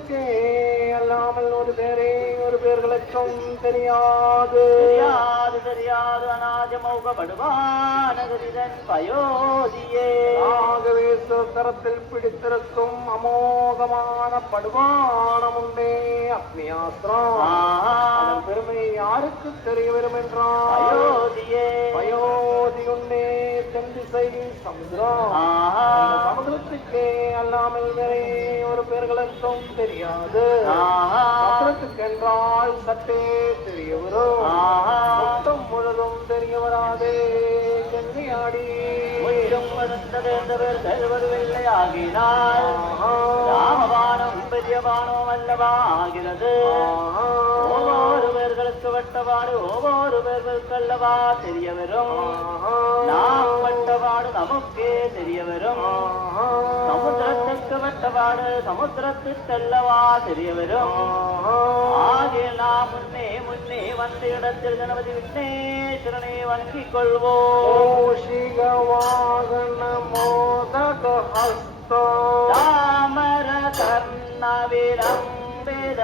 சமுத்திரத்துக்கே அல்லாமல் ஒரு பேர்களுக்கும் தெரியாது தெரியாது அநாஜமௌகப்படுவானகரிதன் பயோதியே ஆகவே தரத்தில் பிடித்திருக்கும் அமோகமான படுவானம் உண்டே அக்னியாஸ்திரம். அதன் பெருமை யாருக்கு தெரிய வரும் என்றால் பயோதி உண்டே தென்திசை சமுதிரம். சமுதிரத்துக்கே அல்லாமல் வேறே ஒரு பேர்களுக்கும் தெரியாது. சமுதிரத்துக்கு என்றால் சற்றே தெரிய வரும், மொத்தம் முழுதும் தெரிய வராதே. கண்ணியாடி வருவில்லை ஆகினால் ராமபானம் பெரியபானம் அல்லவாகிறது. ஒவ்வொரு பேர்களுக்கு வட்டபாடு ஒவ்வொரு பேர்களுக்கு அல்லவா தெரிய வரும். நாம் வட்டபாடு நமக்கே தெரிய வரும். சமுத்திரத்துக்கு வட்டபாடு சமுத்திரத்துக்கல்லவா தெரிய வரும். ஆகிய நாம் முன்னே வந்த இடத்தில் கணபதி விக்னேஸ்வரனை வணங்கிக் கொள்வோம். வாகன மோதக ஹஸ்த தாமர கர்ண விரம்பித